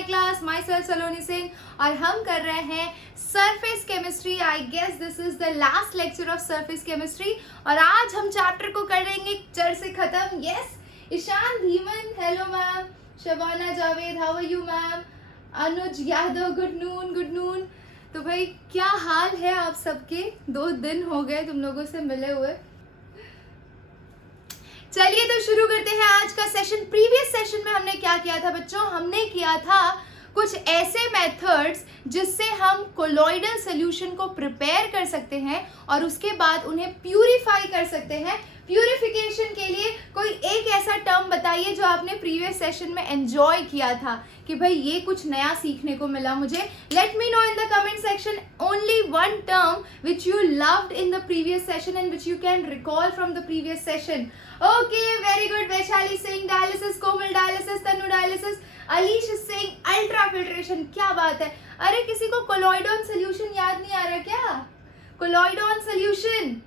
My class, myself Saloni Singh, और हम कर रहे हैं surface chemistry. I guess this is the last lecture of surface chemistry और आज हम चैप्टर को कर देंगे जड़ से खत्म। Yes, Ishan Dhiman, hello ma'am. Shabana Javed, how are you ma'am. Anuj Yadav, good noon, good noon. तो भाई क्या हाल है आप सबके? 2 दिन हो गए तुम लोगों से मिले हुए। चलिए तो शुरू करते हैं आज का सेशन। प्रीवियस सेशन में हमने क्या किया था बच्चों? हमने किया था कुछ ऐसे मेथड्स जिससे हम कोलॉइडल सॉल्यूशन को प्रिपेयर कर सकते हैं और उसके बाद उन्हें प्यूरिफाई कर सकते हैं। प्यूरिफिकेशन के लिए कोई एक ऐसा टर्म बताइए जो आपने प्रीवियस सेशन में एंजॉय किया था कि भाई ये कुछ नया सीखने को मिला मुझे। Let me know in the comment section only one term which you loved in the previous session and which you can recall from the previous session. Okay, very good. Vaishali Singh dialysis, Komal dialysis, Tanu dialysis, Alish Singh ultra filtration. क्या बात है। अरे किसी को कोलॉइडॉन solution याद नहीं आ रहा क्या? कोलॉइडॉन solution,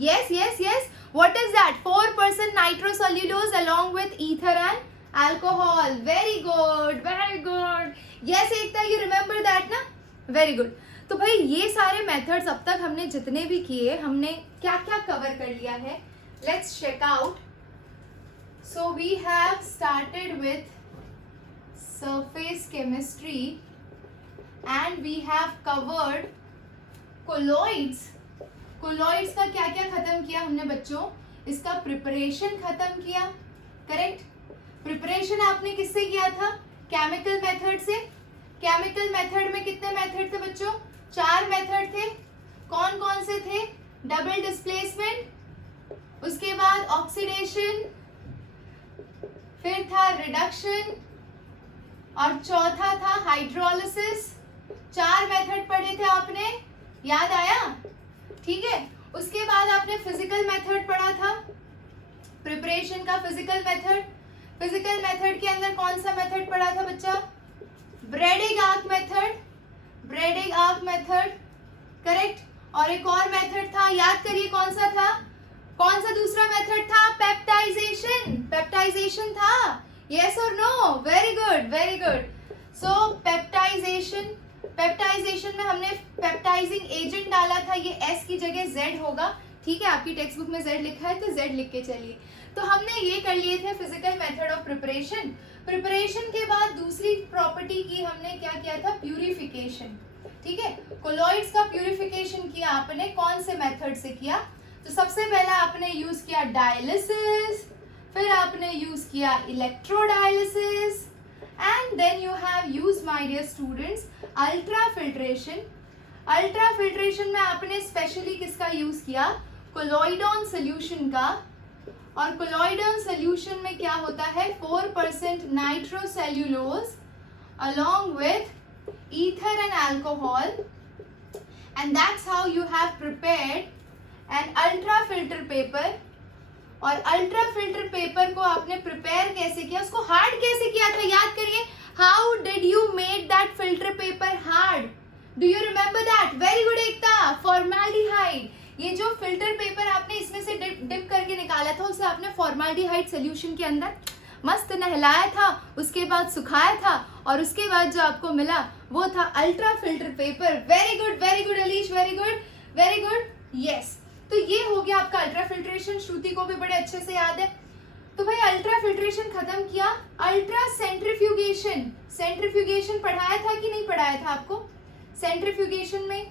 yes yes yes, what is that? 4% nitrocellulose along with ether and alcohol. Very good, very good. Yes Ekta, you remember that ना? Very good. तो भाई ये सारे मेथड्स अब तक हमने जितने भी किए, हमने क्या क्या कवर कर लिया है? Let's check out. So we have started with surface chemistry and we have covered colloids. Colloids का क्या क्या खत्म किया हमने बच्चों? इसका प्रिपरेशन खत्म किया, करेक्ट। प्रिपरेशन आपने किससे किया था? केमिकल मेथड से। केमिकल मेथड में कितने मेथड थे बच्चों? 4 मेथड थे। कौन कौन से थे? डबल डिस्प्लेसमेंट, उसके बाद ऑक्सीडेशन, फिर था रिडक्शन और चौथा था हाइड्रोलिसिस। 4 मेथड पढ़े थे आपने, याद आया? ठीक है। उसके बाद आपने फिजिकल मेथड पढ़ा था, प्रिपरेशन का फिजिकल मेथड। फिजिकल मेथड के अंदर कौन सा मेथड पढ़ा था बच्चा? Braiding arc method, braiding arc method, correct. और एक और मेथड था, याद करिए कौन सा था? कौन सा दूसरा मेथड था? पेप्टाइजेशन, पेप्टाइजेशन था। यस और no? Very good, very good. So peptization, peptization में हमने पेप्टाइजिंग एजेंट डाला था, ये S की जगह Z होगा, ठीक है। आपकी टेक्स्ट बुक में Z लिखा है तो Z लिख के चलिए। तो हमने ये कर लिए थे physical method of preparation. Preparation के बाद दूसरी प्रॉपर्टी की हमने क्या किया था? प्यूरिफिकेशन, ठीक है। कोलॉइड्स का प्यूरिफिकेशन किया आपने, कौन से मेथड से किया? तो सबसे पहला आपने यूज किया डायलिसिस, फिर आपने यूज किया electrodialysis, and then you have used, my dear students, ultrafiltration. Ultrafiltration में आपने स्पेशली किसका यूज किया? कोलॉइडॉन सोल्यूशन का। और कोलॉइडॉन सोल्यूशन में क्या होता है? 4% nitrocellulose along with ether and alcohol, and that's how you have prepared an ultrafilter paper. और अल्ट्रा फिल्टर पेपर को आपने प्रिपेयर कैसे किया? उसको हार्ड कैसे किया था? याद करिए, how did you make that filter paper hard? Do you remember that? Very good Ekta. Formaldehyde. ये जो फिल्टर पेपर आपने इसमें से डिप करके निकाला था, उसे आपने फॉर्माल्डिहाइड सोल्यूशन के अंदर मस्त नहलाया था, उसके बाद सुखाया था और उसके बाद जो आपको मिला वो था ultra filter paper. Very good, very good Alish, very good, very good. Yes, तो ये हो गया आपका अल्ट्रा फिल्ट्रेशन। श्रुति को भी बड़े अच्छे से याद है। तो भाई अल्ट्रा फिल्ट्रेशन खत्म किया। अल्ट्रा सेंट्रीफ्यूगेशन, सेंट्रीफ्यूगेशन पढ़ाया था कि नहीं पढ़ाया था आपको? सेंट्रीफ्यूगेशन में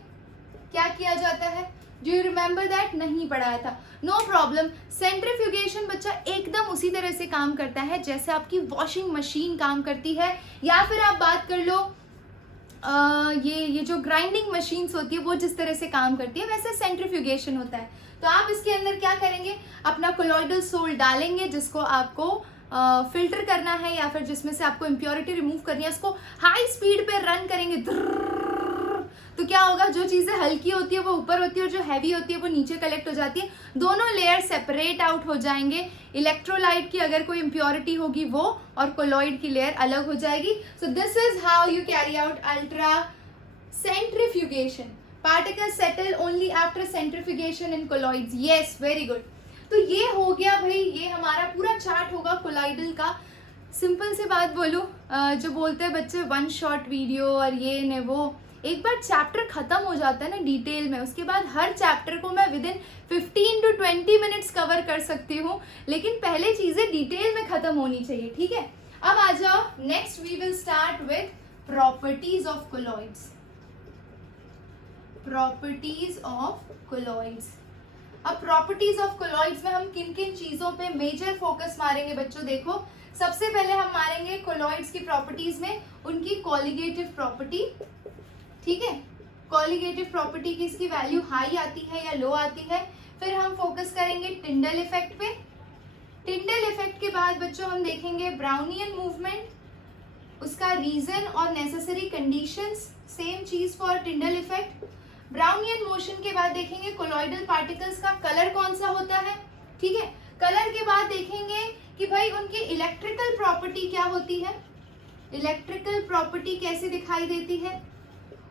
क्या किया जाता है? Do you remember that? नहीं पढ़ाया था, नो प्रॉब्लम। सेंट्रीफ्यूगेशन बच्चा एकदम उसी तरह से काम करता है जैसे आपकी वॉशिंग मशीन काम करती है, या फिर आप बात कर लो ये जो ग्राइंडिंग मशीन्स होती है वो जिस तरह से काम करती है, वैसे सेंट्रीफ्यूगेशन होता है। तो आप इसके अंदर क्या करेंगे? अपना कोलॉइडल सोल डालेंगे जिसको आपको फिल्टर करना है या फिर जिसमें से आपको इम्प्योरिटी रिमूव करनी है, उसको हाई स्पीड पे रन करेंगे। तो क्या होगा? जो चीज़ें हल्की होती है वो ऊपर होती है और जो हैवी होती है वो नीचे कलेक्ट हो जाती है। दोनों लेयर सेपरेट आउट हो जाएंगे। इलेक्ट्रोलाइट की अगर कोई इम्प्योरिटी होगी वो, और कोलॉइड की लेयर अलग हो जाएगी। So this is how you carry out ultra centrifugation. Particles settle only after centrifugation in colloids. Yes, very good. तो ये हो गया भाई, ये हमारा पूरा चार्ट होगा कोलॉइडल का। सिंपल सी बात बोलूँ, जो बोलते हैं बच्चे वन शॉट वीडियो और ये ने वो, एक बार चैप्टर खत्म हो जाता है ना डिटेल में, उसके बाद हर चैप्टर को मैं with in 15 to 20 minutes cover कर सकती हूँ, लेकिन पहले चीज़ें डिटेल में ख़त्म होनी चाहिए, ठीक है। अब आ जाओ, next we will start with properties of colloids. Properties of colloids. अब प्रॉपर्टीज ऑफ कोलॉइड्स में हम किन किन चीज़ों पे मेजर फोकस मारेंगे बच्चों, देखो सबसे पहले हम मारेंगे कोलॉइड्स की प्रॉपर्टीज में उनकी कॉलिगेटिव प्रॉपर्टी, ठीक है। कॉलिगेटिव प्रॉपर्टी की इसकी वैल्यू हाई आती है या लो आती है। फिर हम फोकस करेंगे टिंडल इफेक्ट पे। टिंडल इफेक्ट के बाद बच्चों हम देखेंगे ब्राउनियन मूवमेंट, उसका रीजन और नेसेसरी कंडीशंस, सेम चीज for Tyndall effect. Brownian motion के बाद देखेंगे कोलॉइडल पार्टिकल्स का कलर कौन सा होता है, ठीक है। कलर के बाद देखेंगे कि भाई उनकी इलेक्ट्रिकल प्रॉपर्टी क्या होती है, इलेक्ट्रिकल प्रॉपर्टी कैसे दिखाई देती है।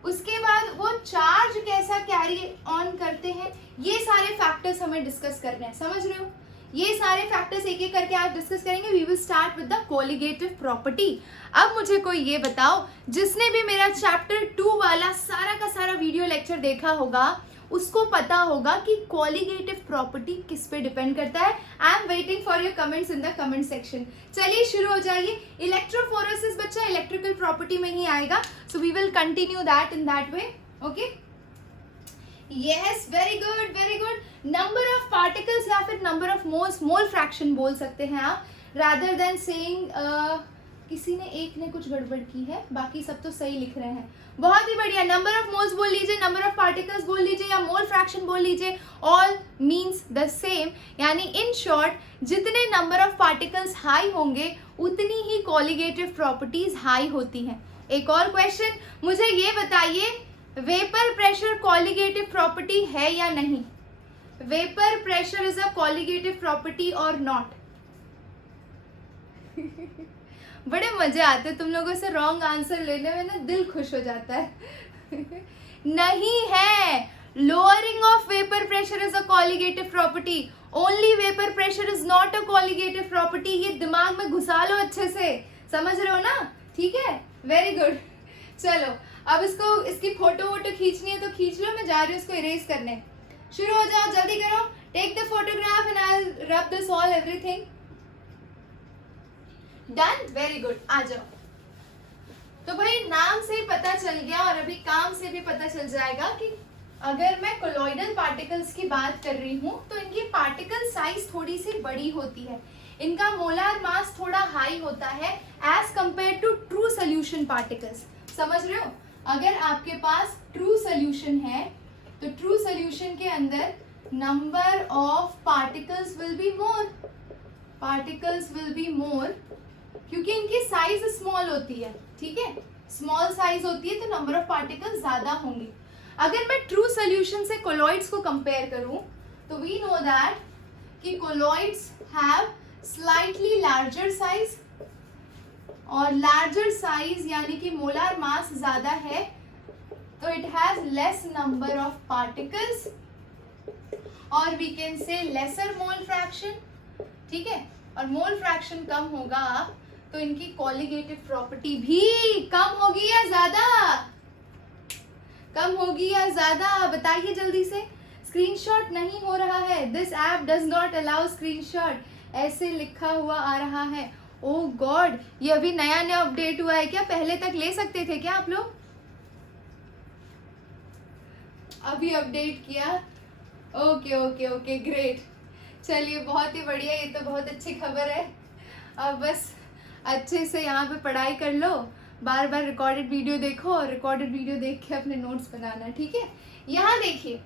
उसके बाद वो चार्ज कैसा कैरी ऑन करते हैं, ये सारे फैक्टर्स हमें डिस्कस करने हैं, समझ रहे हो। ये सारे फैक्टर्स एक एक करके आप डिस्कस करेंगे। We will start with the colligative property. अब मुझे कोई ये बताओ, जिसने भी मेरा चैप्टर 2 वाला सारा का सारा वीडियो लेक्चर देखा होगा उसको पता होगा कि कॉलिगेटिव प्रॉपर्टी किस पे डिपेंड करता है। I am waiting for your comments in the comment section. चलिए शुरू हो जाइए। इलेक्ट्रोफोरेसिस बच्चा इलेक्ट्रिकल प्रॉपर्टी में ही आएगा, so we will continue that in that way, okay. Yes, very good very good. Number of particles या फिर number of moles, mole fraction बोल सकते हैं आप, रादर देन सेइंग किसी ने एक ने कुछ गड़बड़ की है, बाकी सब तो सही लिख रहे हैं, बहुत ही बढ़िया। नंबर ऑफ मोल्स बोल लीजिए, नंबर ऑफ पार्टिकल्स बोल लीजिए या मोल फ्रैक्शन बोल लीजिए, ऑल मीन्स द सेम। यानी इन शॉर्ट जितने नंबर ऑफ पार्टिकल्स हाई होंगे उतनी ही कॉलिगेटिव प्रॉपर्टीज हाई होती हैं। एक और क्वेश्चन, मुझे ये बताइए वेपर प्रेशर कॉलिगेटिव प्रॉपर्टी है या नहीं। Vapour pressure is a colligative property और नॉट। बड़े मजे आते हैं तुम लोगों से रॉन्ग आंसर लेने में ना, दिल खुश हो जाता है। नहीं है, lowering of vapour pressure is a colligative property, only vapour pressure is not a colligative property. ये दिमाग में घुसा लो अच्छे से, समझ रहे हो ना, ठीक है, वेरी गुड। चलो अब इसको, इसकी फोटो वोटो खींचनी है तो खींच लो, मैं जा रही हूँ इसको इरेज करने। शुरू हो जाओ, जल्दी करो। Take the photograph and I will rub this all everything. Done, very good. आ जाओ। तो भाई नाम से पता चल गया और अभी काम से भी पता चल जाएगा कि अगर मैं कोलॉइडल पार्टिकल्स की बात कर रही हूँ तो इनकी पार्टिकल साइज थोड़ी सी बड़ी होती है, इनका मोलार मास थोड़ा हाई होता है as compare to true solution particles. समझ रहे हो, अगर आपके पास ट्रू सोल्यूशन है तो ट्रू सोल्यूशन के अंदर number of particles will be more, particles will be more, क्योंकि इनकी साइज स्मॉल होती है, ठीक है, स्मॉल साइज होती है तो नंबर ऑफ पार्टिकल्स ज्यादा होंगे। अगर मैं ट्रू सोल्यूशन से कोलॉइड्स को कंपेयर करूं तो वी नो दैट कि colloids have slightly larger size, और लार्जर साइज यानी कि मोलार मास ज्यादा है तो it has less number of particles और we can say lesser mole fraction, ठीक है। और मोल फ्रैक्शन कम होगा तो इनकी कॉलिगेटिव प्रॉपर्टी भी कम होगी या ज्यादा, कम होगी या ज्यादा, बताइए जल्दी से। स्क्रीनशॉट नहीं हो रहा है, this app does not allow screenshot, ऐसे लिखा हुआ आ रहा है। ओह गॉड, ये अभी नया नया अपडेट हुआ है क्या, पहले तक ले सकते थे क्या आप लोग? अभी अपडेट किया, ओके ओके ओके, ग्रेट। चलिए बहुत ही बढ़िया, ये तो बहुत अच्छी खबर है। अब बस अच्छे से यहाँ पे पढ़ाई कर लो, बार बार रिकॉर्डेड वीडियो देखो और रिकॉर्डेड वीडियो देख के अपने नोट्स बनाना, ठीक है। यहाँ देखिए,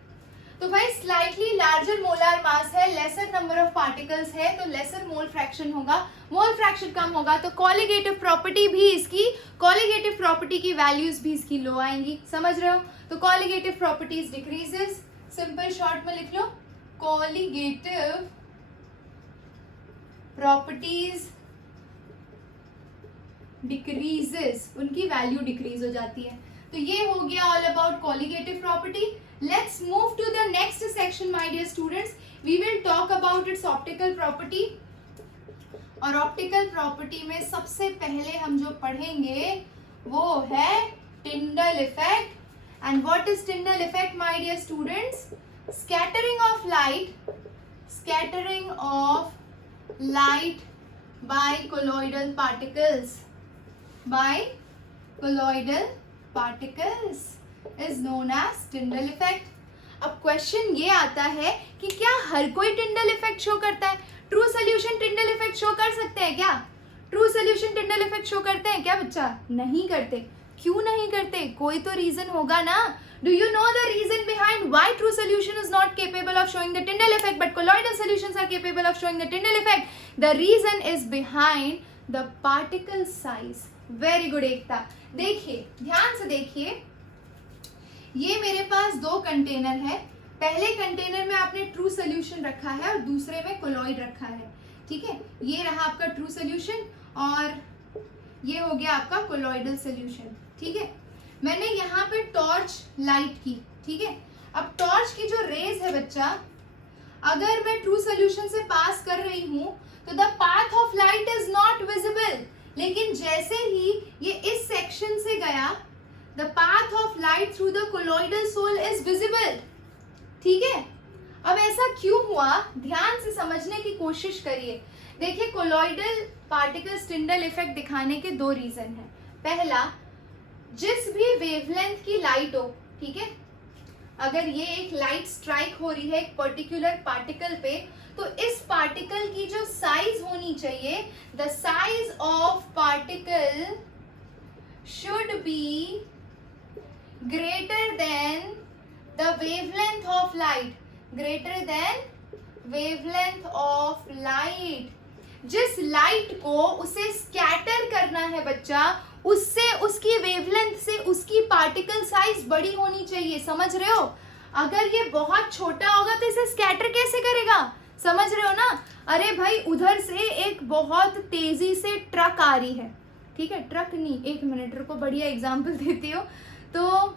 तो भाई स्लाइटली लार्जर मोलार मास है, लेसर नंबर ऑफ पार्टिकल्स है तो लेसर मोल फ्रैक्शन होगा, मोल फ्रैक्शन कम होगा तो कॉलिगेटिव प्रॉपर्टी भी इसकी, कॉलिगेटिव प्रॉपर्टी की वैल्यूज भी इसकी लो आएंगी, समझ रहे हो। तो colligative properties decreases, simple short में लिख लो, कॉलिगेटिव प्रॉपर्टीज डिक्रीजेस, उनकी वैल्यू डिक्रीज हो जाती है। तो ये हो गया all about colligative property. Let's move to the next section my dear students, we will talk about its optical property. और ऑप्टिकल प्रॉपर्टी में सबसे पहले हम जो पढ़ेंगे वो है Tyndall effect. And what is Tyndall effect my dear students? Scattering of light by colloidal particles is known as Tyndall effect. अब क्वेश्चन ये आता है कि क्या हर कोई टिंडल इफेक्ट शो करता है? True solution Tyndall effect show कर सकते हैं क्या? True solution Tyndall effect show करते हैं क्या बच्चा? नहीं करते. क्यों नहीं करते? कोई तो रीजन होगा ना. Do you know the reason behind why true solution is not capable of showing the Tyndall effect but colloidal solutions are capable of showing the Tyndall effect? The reason is behind the particle size. Very good एकता. देखिए, ध्यान से देखिए, ये मेरे पास दो container है. पहले container में आपने ट्रू सोल्यूशन रखा है और दूसरे में कोलॉइड रखा है. ठीक है, ये रहा आपका ट्रू सोल्यूशन और ये हो गया आपका कोलॉइडल सोल्यूशन. ठीक है, मैंने यहाँ पे टॉर्च लाइट की. ठीक है, अब टॉर्च की जो रेज है बच्चा, अगर मैं ट्रू सोल्यूशन से पास कर रही हूँ तो the path of light is not visible. लेकिन जैसे ही ये इस सेक्शन से गया, the path of light through the colloidal sol is visible. ठीक है, अब ऐसा क्यों हुआ? ध्यान से समझने की कोशिश करिए. देखिए, कोलॉइडल पार्टिकल्स टिंडल इफेक्ट दिखाने के दो रीजन है. पहला, जिस भी वेवलेंथ की लाइट हो, ठीक है, अगर ये एक लाइट स्ट्राइक हो रही है एक पर्टिकुलर पार्टिकल पे, तो इस पार्टिकल की जो साइज होनी चाहिए, the size of particle should be greater than the wavelength of light. Greater than wavelength of light. जिस लाइट को उसे स्कैटर करना है बच्चा, उससे उसकी वेवलेंथ से उसकी पार्टिकल साइज बड़ी होनी चाहिए. समझ रहे हो? अगर ये बहुत छोटा होगा तो इसे स्कैटर कैसे करेगा? समझ रहे हो ना? अरे भाई, उधर से एक बहुत तेजी से ट्रक आ रही है. ठीक है, ट्रक नहीं, एक मिनट रुको, बढ़िया एग्जांपल देती हो तो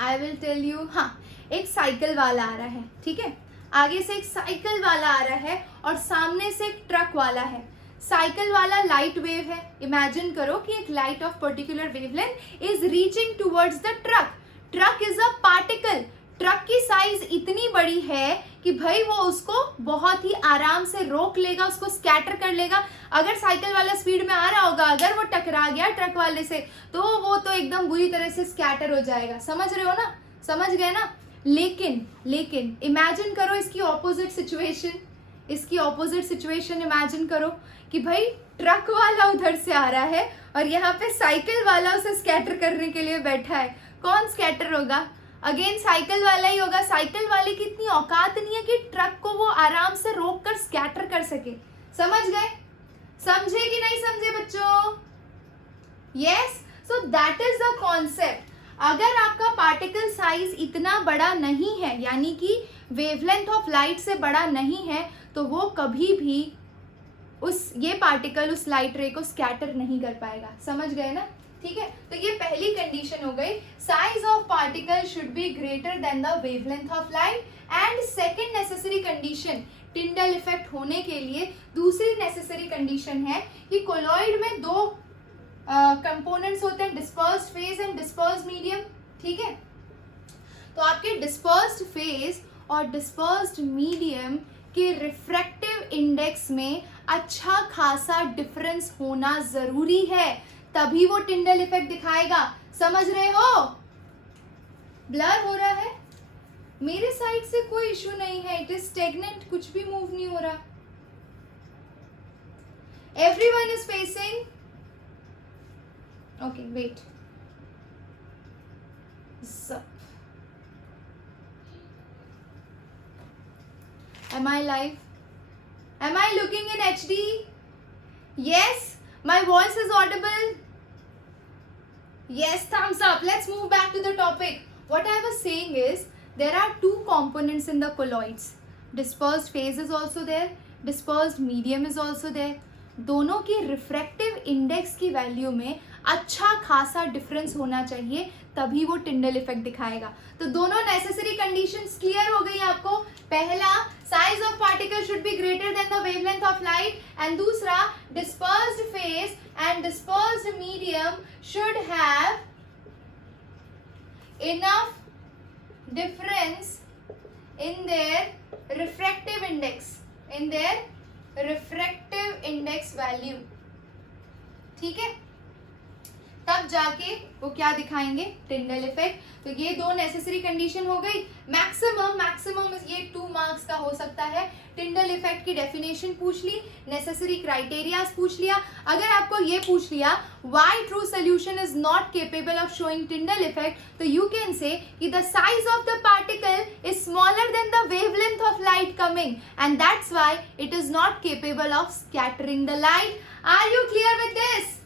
आई विल टेल यू. हाँ, एक साइकिल वाला आ रहा है. ठीक है, आगे से एक साइकिल वाला आ रहा है और सामने से एक ट्रक वाला है. साइकिल वाला लाइट वेव है. इमेजिन करो कि एक light of particular wavelength is reaching towards the truck. Truck is a particle. Truck की साइज इतनी बड़ी है कि भाई वो उसको बहुत ही आराम से रोक लेगा, उसको स्कैटर कर लेगा. अगर साइकिल वाला स्पीड में आ रहा होगा, अगर वो टकरा गया ट्रक वाले से, तो वो तो एकदम बुरी तरह से स्कैटर हो जाएगा. समझ रहे हो ना? समझ गए ना? लेकिन इमेजिन करो इसकी ऑपोजिट सिचुएशन. इसकी ऑपोजिट सिचुएशन इमेजिन करो कि भाई ट्रक वाला उधर से आ रहा है और यहाँ पे साइकिल वाला उसे स्कैटर करने के लिए बैठा है. कौन स्कैटर होगा? अगेन साइकिल वाला ही होगा. साइकिल वाले की इतनी औकात नहीं है कि ट्रक को वो आराम से रोक कर स्कैटर कर सके. समझ गए? समझे कि नहीं समझे बच्चों? Yes, so that is the concept. अगर आपका पार्टिकल साइज इतना बड़ा नहीं है, यानी कि वेवलेंथ ऑफ लाइट से बड़ा नहीं है, तो वो कभी भी ये पार्टिकल उस लाइट रे को स्कैटर नहीं कर पाएगा. समझ गए ना? ठीक है, तो ये पहली कंडीशन हो गई. Size of particle should be greater than the wavelength of light. And second necessary condition Tyndall effect होने के लिए, दूसरी नेसेसरी कंडीशन है कि कोलॉइड में दो कंपोनेंट्स होते हैं, dispersed phase and dispersed medium. ठीक है, तो आपके डिस्पर्स्ड फेज और डिस्पर्स्ड मीडियम के रिफ्रैक्टिव इंडेक्स में अच्छा खासा डिफरेंस होना जरूरी है, तभी वो टिंडल इफेक्ट दिखाएगा. समझ रहे हो? ब्लर हो रहा है? मेरे साइड से कोई इशू नहीं है. इट इज स्टेगनेंट, कुछ भी मूव नहीं हो रहा. Everyone is facing. Okay, wait. Zup. Am I live? Am I looking in HD? Yes? My voice is audible? Yes, thumbs up. Let's move back to the topic. What I was saying is, there are two components in the colloids. Dispersed phase is also there. Dispersed medium is also there. दोनों की refractive हर index की value में अच्छा खासा difference होना चाहिए, तभी वो टिंडल इफेक्ट दिखाएगा। तो दोनों नेसेसरी कंडीशंस क्लियर हो गई आपको। पहला, size of particle should be greater than the wavelength of light, and दूसरा, dispersed phase and dispersed medium should have enough difference in their refractive index value। ठीक है, तब जाके वो क्या दिखाएंगे, टिंडल इफेक्ट। तो ये दो नेसेसरी कंडीशन हो गई। मैक्सिमम ये 2 मार्क्स का हो सकता है। टिंडल इफेक्ट की डेफिनेशन पूछ ली, नेसेसरी क्राइटेरियाज पूछ लिया। अगर आपको ये पूछ लिया why true solution is not capable of showing Tyndall effect, तो यू कैन से कि the size of the particle is smaller than the wavelength of light coming, and that's why it is not capable of scattering the light. Are you clear with this?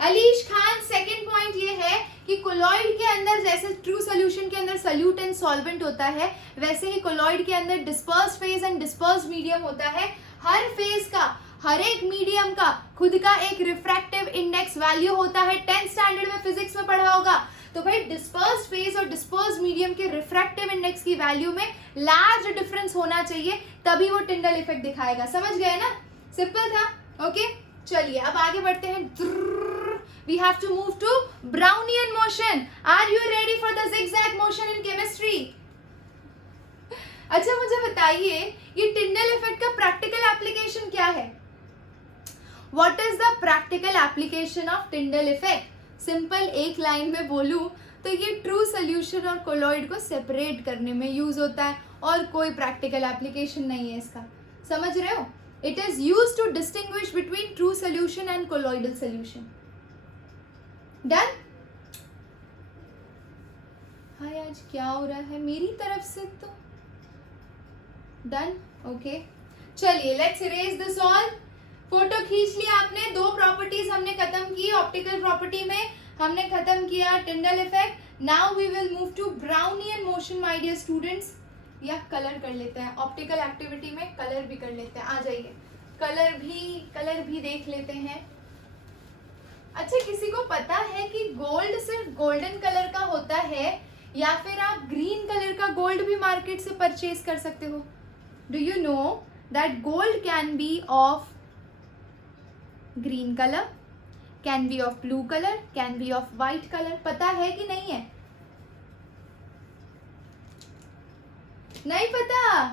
Alish Khan, second point ये है कि colloid के अंदर जैसे true solution के अंदर solute and solvent होता है, वैसे ही कोलॉइड के अंदर dispersed phase and dispersed medium होता है। हर फेज का, हर एक मीडियम का खुद का एक रिफ्रैक्टिव इंडेक्स वैल्यू होता है। 10th स्टैंडर्ड में फिजिक्स में पढ़ा होगा। तो भाई डिस्पर्स्ड फेज और डिस्पर्स्ड मीडियम के रिफ्रैक्टिव इंडेक्स की वैल्यू में लार्ज डिफरेंस होना चाहिए, तभी वो टिंडल इफेक्ट दिखाएगा। समझ गए ना? सिंपल था। ओके, चलिए अब आगे बढ़ते हैं। We have to move to Brownian motion. Are you ready for the zigzag motion in chemistry? अच्छा, मुझे बताइए ये टिंडल इफेक्ट का प्रैक्टिकल एप्लीकेशन क्या है? What is the practical application of Tyndall effect? Simple एक लाइन में बोलूं तो ये ट्रू सोल्यूशन और कोलॉइड को सेपरेट करने में यूज होता है, और कोई प्रैक्टिकल एप्लीकेशन नहीं है इसका। समझ रहे हो? It is used to distinguish between true solution and colloidal solution. Done? Hi, आज क्या हो रहा है मेरी तरफ से? तो डन। ओके, चलिए let's erase this all. Photo खींच लिया आपने। 2 प्रॉपर्टीज हमने खत्म की। ऑप्टिकल प्रॉपर्टी में हमने खत्म किया Tyndall effect. Now we will move to Brownian motion my dear students. या कलर कर लेते हैं, ऑप्टिकल एक्टिविटी में कलर भी कर लेते हैं। आ जाइए, कलर भी देख लेते हैं। अच्छा, किसी को पता है कि गोल्ड सिर्फ गोल्डन कलर का होता है, या फिर आप ग्रीन कलर का गोल्ड भी मार्केट से परचेज कर सकते हो? Do you know that gold can be of green colour, can be of blue colour, can be of white colour? पता है कि नहीं है? नहीं पता?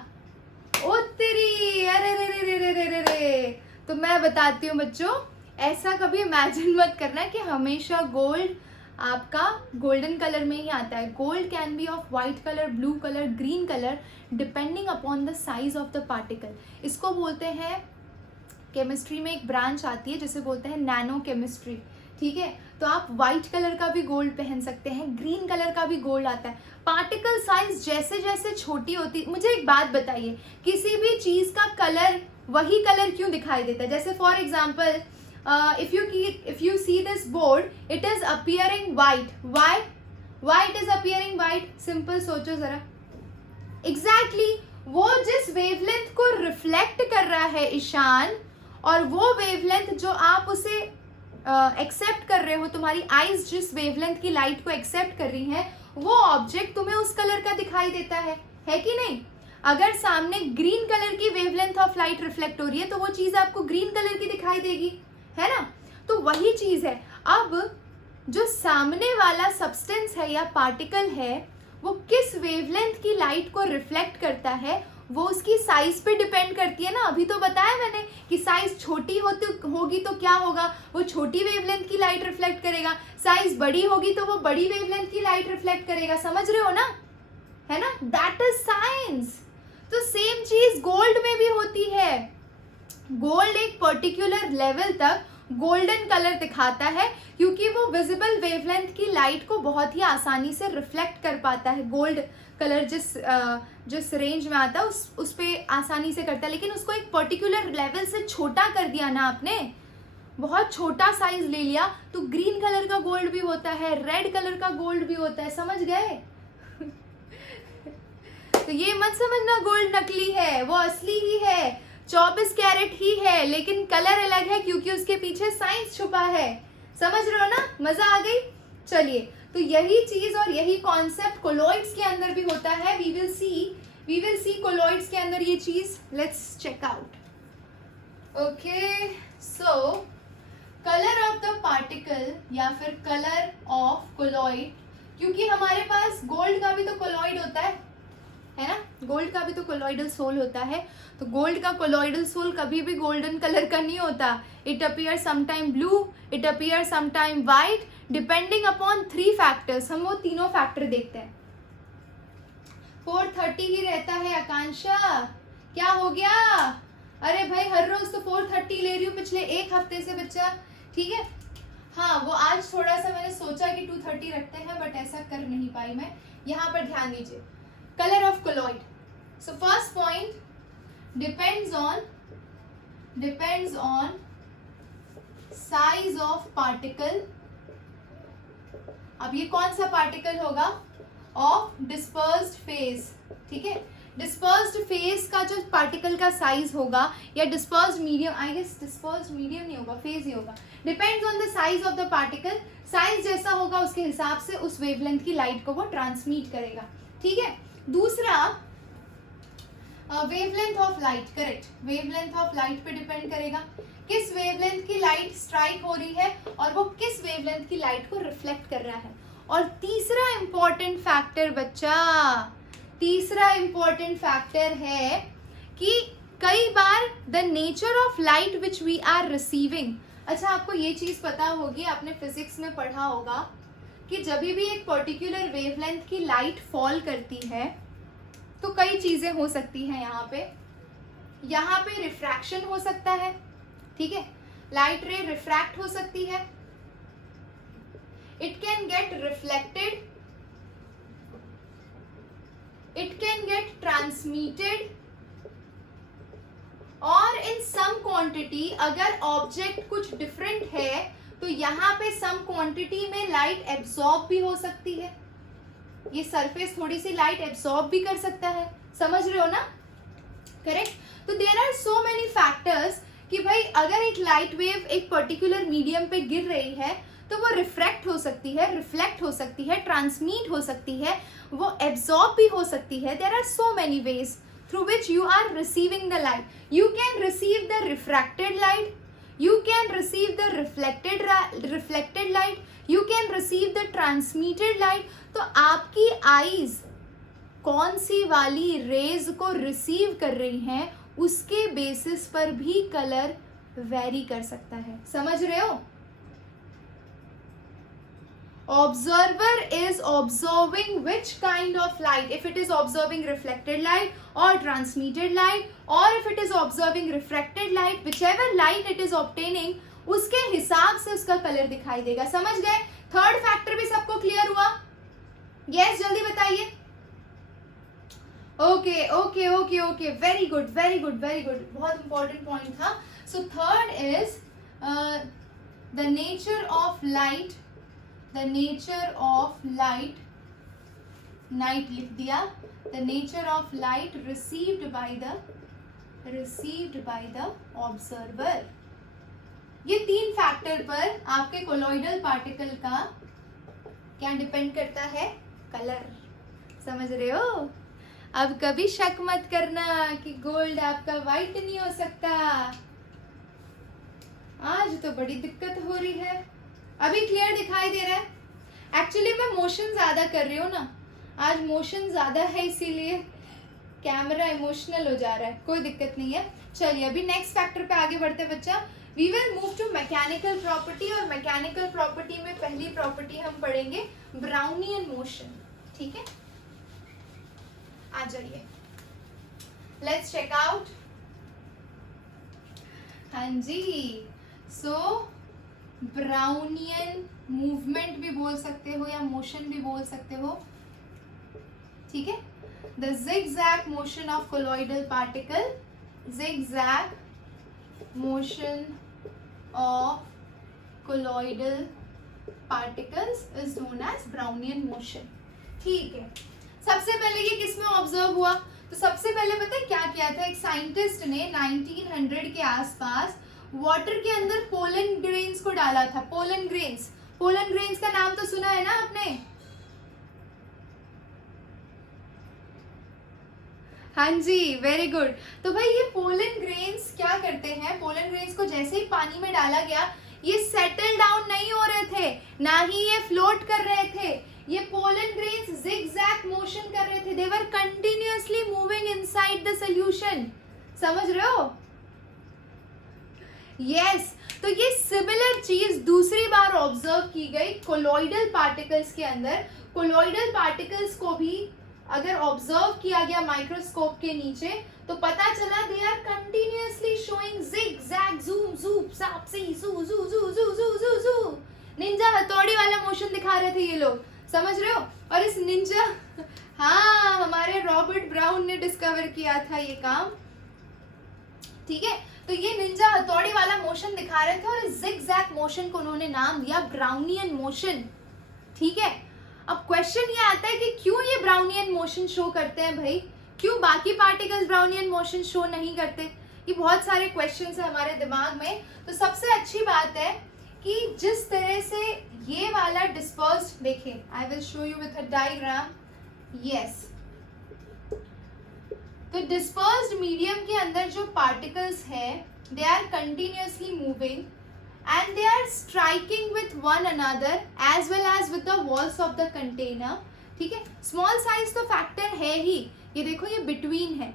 ओ तेरी, अरे रे रे रे रे रे रे। तो मैं बताती हूँ बच्चों, ऐसा कभी इमेजिन मत करना कि हमेशा गोल्ड आपका गोल्डन कलर में ही आता है। Gold can be of white colour, blue colour, green colour, depending upon the size of the particle. इसको बोलते हैं, केमिस्ट्री में एक ब्रांच आती है जिसे बोलते हैं नैनो केमिस्ट्री। ठीक है, तो आप वाइट कलर का भी गोल्ड पहन सकते हैं, ग्रीन कलर का भी गोल्ड आता है। पार्टिकल साइज जैसे जैसे छोटी होती, मुझे एक बात बताइए, किसी भी चीज का कलर वही कलर क्यों दिखाई देता है? जैसे for example, if you see this board, it is appearing white. Why it is appearing white? Simple सोचो जरा। Exactly, वो जिस वेवलेंथ को रिफ्लेक्ट कर रहा है ईशान, और वो वेवलेंथ जो आप उसे एक्सेप्ट कर रहे हो, तुम्हारी आईज जिस वेवलेंथ की लाइट को एक्सेप्ट कर रही है, वो ऑब्जेक्ट तुम्हें उस कलर का दिखाई देता है कि नहीं? अगर सामने ग्रीन कलर की वेवलेंथ ऑफ लाइट रिफ्लेक्ट हो रही है, तो वो चीज आपको ग्रीन कलर की दिखाई देगी, है ना? तो वही चीज है। अब जो सामने वाला सब्सटेंस है या पार्टिकल है, वो किस वेवलेंथ की लाइट को रिफ्लेक्ट करता है, वो उसकी साइज पे डिपेंड करती है ना। अभी तो बताया मैंने कि साइज छोटी होगी तो क्या होगा, वो छोटी वेवलेंथ की लाइट रिफ्लेक्ट करेगा। साइज बड़ी होगी तो वो बड़ी वेवलेंथ की लाइट रिफ्लेक्ट करेगा। समझ रहे हो ना? है ना? That is science. तो सेम चीज गोल्ड में भी होती है। गोल्ड एक पर्टिकुलर लेवल तक गोल्डन कलर दिखाता है, क्योंकि वो विजिबल वेवलेंथ की लाइट को बहुत ही आसानी से रिफ्लेक्ट कर पाता है। गोल्ड कलर जिस रेंज में आता है उस पे आसानी से करता है, लेकिन उसको एक पर्टिकुलर लेवल से छोटा कर दिया ना आपने, बहुत छोटा साइज ले लिया, तो ग्रीन कलर का गोल्ड भी होता है, रेड कलर का गोल्ड भी होता है। समझ गए? तो ये मत समझना गोल्ड नकली है, वो असली ही है। 24 कैरेट ही है, लेकिन कलर अलग है क्योंकि उसके पीछे साइंस छुपा है। समझ रहे हो ना, मजा आ गई। चलिए, तो यही चीज और यही कॉन्सेप्ट कोलॉइड्स के अंदर भी होता है। वी विल सी कोलॉइड्स के अंदर ये चीज। Let's check out. Okay, so colour of the particle या फिर कलर ऑफ कोलॉइड, क्योंकि हमारे पास गोल्ड का भी तो कोलॉइड होता है ना, गोल्ड का भी तो कोलॉइडल सोल होता है। तो गोल्ड का कोलॉइडल सोल कभी भी गोल्डन कलर का नहीं होता। It appear sometime blue, it appear sometime white, depending upon 3 factors. हम वो तीनों फैक्टर देखते हैं। 430 ही रहता है। आकांक्षा, क्या हो गया? अरे भाई, हर रोज तो 430 ले रही हूँ पिछले 1 हफ्ते से बच्चा। ठीक है, हाँ, वो आज थोड़ा सा मैंने सोचा कि 230 रखते हैं, बट ऐसा कर नहीं पाई मैं। यहाँ पर ध्यान दीजिए, colour of colloid. So first point, depends on size of particle. अब ये कौन सा पार्टिकल होगा? Of dispersed phase. ठीक है, डिस्पर्स्ड फेज का जो पार्टिकल का साइज होगा, या dispersed medium, I guess dispersed medium नहीं होगा, फेज ही होगा। Depends on the size of the particle. Size जैसा होगा उसके हिसाब से उस वेवलेंथ की लाइट को वो ट्रांसमिट करेगा। ठीक है, दूसरा wavelength of light. Correct, wavelength of light पे डिपेंड करेगा, किस वेवलेंथ की लाइट स्ट्राइक हो रही है और वो किस वेवलेंथ की लाइट को रिफ्लेक्ट कर रहा है। और तीसरा इंपॉर्टेंट फैक्टर बच्चा, तीसरा इंपॉर्टेंट फैक्टर है कि कई बार the nature of light which we are receiving. अच्छा, आपको ये चीज पता होगी, आपने फिजिक्स में पढ़ा होगा कि जब भी एक पर्टिकुलर वेवलेंथ की लाइट फॉल करती है तो कई चीजें हो सकती हैं। यहाँ पे रिफ्रैक्शन हो सकता है। ठीक है, लाइट रे रिफ्रैक्ट हो सकती है, it can get reflected, it can get transmitted, और इन सम क्वांटिटी अगर ऑब्जेक्ट कुछ डिफरेंट है तो यहाँ पे सम क्वांटिटी में लाइट एब्सॉर्ब भी हो सकती है। ये सरफेस थोड़ी सी लाइट एब्सॉर्ब भी कर सकता है। समझ रहे हो ना? करेक्ट। तो there are so many factors कि भाई अगर एक लाइट वेव एक पर्टिकुलर मीडियम पे गिर रही है तो वो रिफ्रैक्ट हो सकती है, रिफ्लेक्ट हो सकती है, ट्रांसमिट हो सकती है, वो एब्सॉर्ब भी हो सकती है। There are so many ways through which you are receiving the light. You can receive the refracted light, you can receive the reflected light, you can receive the transmitted light. तो आपकी eyes कौन सी वाली raise को receive कर रही हैं उसके basis पर भी कलर वेरी कर सकता है। समझ रहे हो? Observer is observing which kind of light, if it is observing reflected light or transmitted light, or if it is observing refracted light, whichever light it is obtaining, उसके हिसाब से उसका कलर दिखाई देगा। समझ गए? थर्ड फैक्टर भी सबको क्लियर हुआ? यस, जल्दी बताइए। Okay okay okay okay, very good very good very good, बहुत इंपॉर्टेंट पॉइंट था। So third is the nature of light, the nature of light, night लिख दिया, the nature of light received by the observer। ये 3 factor पर आपके colloidal particle का क्या depend करता है? कलर। समझ रहे हो? अब कभी शक मत करना कि गोल्ड आपका वाइट नहीं हो सकता। आज तो बड़ी दिक्कत हो रही है। अभी क्लियर दिखाई दे रहा है? एक्चुअली मैं मोशन ज्यादा कर रही हूँ ना, आज मोशन ज्यादा है इसीलिए कैमरा इमोशनल हो जा रहा है। कोई दिक्कत नहीं है। चलिए अभी नेक्स्ट फैक्टर पे आगे बढ़ते बच्चा। We will move to mechanical property, और मैकेनिकल प्रॉपर्टी में पहली प्रॉपर्टी हम पढ़ेंगे ब्राउनियन मोशन। ठीक है, आ जाइए, लेट्स चेक आउट। हाँ जी, सो ब्राउनियन मूवमेंट भी बोल सकते हो या मोशन भी बोल सकते हो। ठीक है, the zigzag motion of colloidal particle, zigzag motion of colloidal particles is known as Brownian motion. ठीक है, सबसे पहले ये किस में ऑब्जर्व हुआ? तो सबसे पहले पता है क्या किया था, एक साइंटिस्ट ने 1900 के आसपास वाटर के अंदर पोलन ग्रेन्स को डाला था। पोलन ग्रेन्स का नाम तो सुना है ना आपने? हाँ जी, वेरी गुड। तो भाई ये पोलन ग्रेन्स क्या करते हैं, पोलन ग्रेन्स को जैसे ही पानी में डाला गया, ये सेटल डाउन नहीं हो रहे थे, ना ही ये फ्लोट कर रहे थे। ये पोलन ग्रेन्स जिगजैग मोशन कर रहे थे, they were continuously moving inside the solution. समझ रहे हो? यस। तो ये सिमिलर चीज दूसरी बार ऑब्जर्व की गई कोलॉइडल पार्टिकल्स के अंदर। कोलॉइडल पार्टिकल्स को भी अगर ऑब्जर्व किया गया माइक्रोस्कोप के नीचे, तो पता चला they are continuously showing zigzag ज़ूम ज़ूम साप सी जू जू जू जू जू जू जू, निंजा हथौड़ी वाला मोशन दिखा रहे थे ये लोग। समझ रहे हो? और इस निंजा, हाँ, हमारे रॉबर्ट ब्राउन ने डिस्कवर किया था ये काम। ठीक है, तो ये निंजा हथौड़ी वाला मोशन दिखा रहे थे और इस जिगजैग मोशन को उन्होंने नाम दिया ब्राउनियन मोशन। ठीक है, अब क्वेश्चन ये आता है कि क्यों ये ब्राउनियन मोशन शो करते हैं भाई, क्यों बाकी पार्टिकल्स ब्राउनियन मोशन शो नहीं करते? ये बहुत सारे क्वेश्चंस है हमारे दिमाग में। तो सबसे अच्छी बात है कि जिस तरह से ये वाला डिस्पर्स्ड, देखिए I will show you with a diagram. Yes, तो डिस्पर्स्ड मीडियम के अंदर जो पार्टिकल्स है, they are continuously moving and they are striking with one another as well as with the walls of the container। ठीक है, small size तो factor है ही। ये देखो, ये बिटवीन है,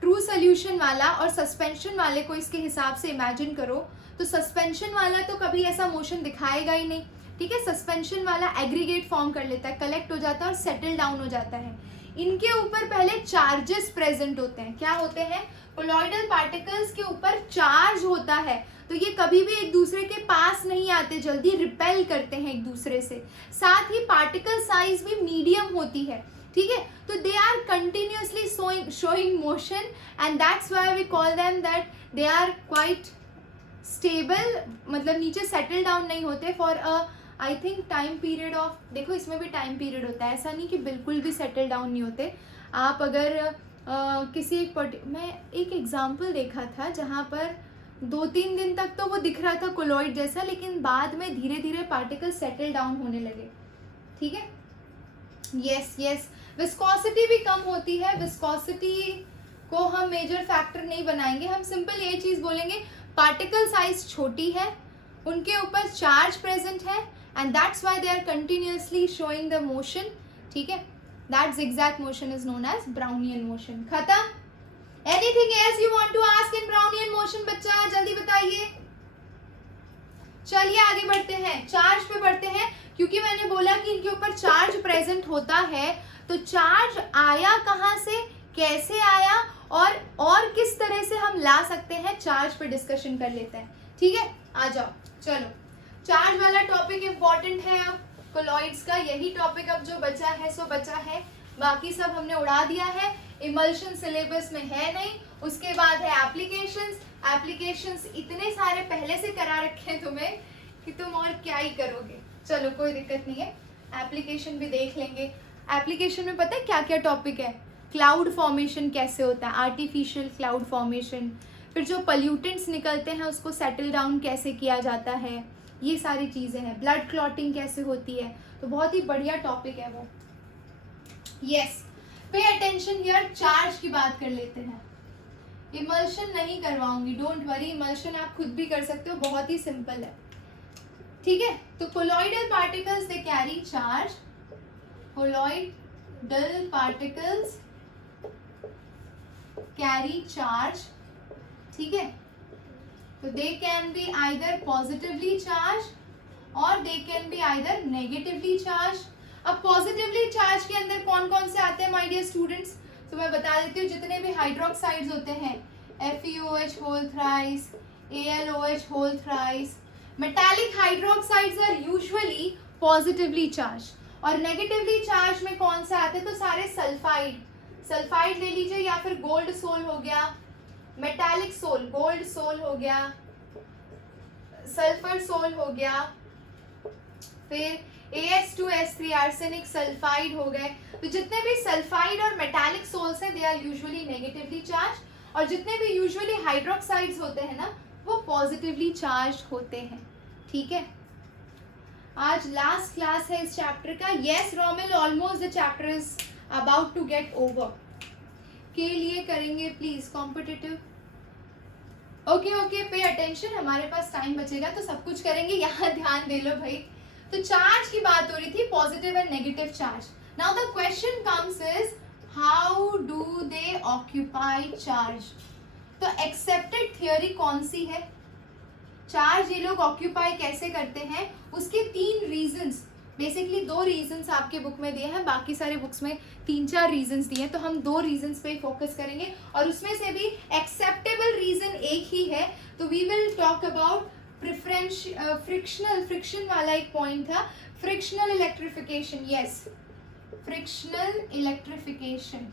ट्रू सोल्यूशन वाला और सस्पेंशन वाले को इसके हिसाब से इमेजिन करो, तो सस्पेंशन वाला तो कभी ऐसा मोशन दिखाएगा ही नहीं। ठीक है, सस्पेंशन वाला एग्रीगेट फॉर्म कर लेता है, कलेक्ट हो जाता है और सेटल डाउन हो जाता है। इनके ऊपर पहले चार्जेस प्रेजेंट होते हैं। क्या होते हैं? कोलॉइडल पार्टिकल्स के ऊपर चार्ज होता है, तो ये कभी भी एक दूसरे के पास नहीं आते, जल्दी रिपेल करते हैं एक दूसरे से। साथ ही पार्टिकल साइज भी मीडियम होती है। ठीक है, तो they are continuously showing motion and that's why we call them that they are quite stable, मतलब नीचे सेटल डाउन नहीं होते for a I think time period of, देखो इसमें भी टाइम पीरियड होता है, ऐसा नहीं कि बिल्कुल भी सेटल डाउन नहीं होते। आप अगर किसी मैं एक एग्जाम्पल देखा था जहाँ पर 2-3 दिन तक तो वो दिख रहा था कोलॉइड जैसा, लेकिन बाद में धीरे धीरे पार्टिकल सेटल डाउन होने लगे। ठीक है, यस। विस्कोसिटी भी कम होती है। विस्कोसिटी को हम मेजर फैक्टर नहीं बनाएंगे, हम सिंपल ये चीज़ बोलेंगे, पार्टिकल साइज छोटी है, उनके ऊपर चार्ज प्रेजेंट है and that's why they are continuously showing the motion. ठीक है, that zigzag motion is known as Brownian motion। खत्म? Anything else you want to ask in Brownian motion बच्चा, जल्दी बताइए। चलिए आगे बढ़ते हैं, चार्ज पे बढ़ते हैं, क्योंकि मैंने बोला कि इनके ऊपर चार्ज प्रेजेंट होता है। तो चार्ज आया कहाँ से, कैसे आया और किस तरह से हम ला सकते हैं, चार्ज पे डिस्कशन कर लेते हैं। ठीक है, आ जाओ, चलो। चार्ज वाला टॉपिक इम्पोर्टेंट है। अब कोलॉइड्स का यही टॉपिक अब जो बचा है सो बचा है, बाकी सब हमने उड़ा दिया है। इमल्शन सिलेबस में है नहीं। उसके बाद है एप्लीकेशंस इतने सारे पहले से करा रखे हैं तुम्हें कि तुम और क्या ही करोगे। चलो कोई दिक्कत नहीं है, एप्लीकेशन भी देख लेंगे। एप्लीकेशन में पता है क्या क्या टॉपिक है? क्लाउड फॉर्मेशन कैसे होता है, आर्टिफिशियल क्लाउड फॉर्मेशन, फिर जो पल्यूटेंट्स निकलते हैं उसको सेटल डाउन कैसे किया जाता है, ये सारी चीज़ें हैं। ब्लड क्लॉटिंग कैसे होती है, तो बहुत ही बढ़िया टॉपिक है वो। Yes, pay attention here. Charge की बात कर लेते हैं। इमल्शन नहीं करवाऊंगी, डोंट वरी, इमल्शन आप खुद भी कर सकते हो, बहुत ही सिंपल है। ठीक है, तो colloidal particles they carry charge. Colloidal particles carry charge. ठीक है, तो they can be either positively charge और they can be either negatively charge. अब पॉजिटिवली चार्ज के अंदर कौन कौन से आते हैं माय डियर स्टूडेंट्स, तो मैं बता देती हूँ। जितने भी हाइड्रोक्साइड्स होते हैं, FeOH whole thrice, AlOH whole thrice, metallic hydroxides are usually positively charge. और नेगेटिवली चार्ज में कौन से आते हैं, तो सारे सल्फाइड ले लीजिए, या फिर गोल्ड सोल हो गया, मेटालिक सोल, गोल्ड सोल हो गया, सल्फर सोल हो गया, फिर AS2S3 आर्सेनिक सल्फाइड हो गए। तो जितने भी सल्फाइड और मेटालिक सोल्स हैं they are usually negatively charge, और जितने भी यूजुअली हाइड्रोक्साइड्स होते हैं ना वो पॉजिटिवली चार्ज होते हैं। ठीक है, आज लास्ट क्लास है इस चैप्टर का। Yes Romil, almost the chapter is about to get over. के लिए करेंगे please competitive. Okay okay, pay attention, हमारे पास टाइम बचेगा तो सब कुछ करेंगे, यहाँ ध्यान दे लो भाई। तो चार्ज की बात हो रही थी, positive and negative charge. Now the question comes is how do they occupy charge. तो एक्सेप्टेड थियोरी कौन सी है, चार्ज ये लोग ऑक्यूपाई कैसे करते हैं, उसके 3 रीजंस, बेसिकली 2 रीजंस आपके बुक में दिए हैं, बाकी सारे बुक्स में 3-4 रीजंस दिए हैं, तो हम 2 रीजंस पे फोकस करेंगे, और उसमें से भी एक्सेप्टेबल रीजन एक ही है। तो we will talk about friction वाला एक पॉइंट था, frictional electrification. Yes, frictional electrification.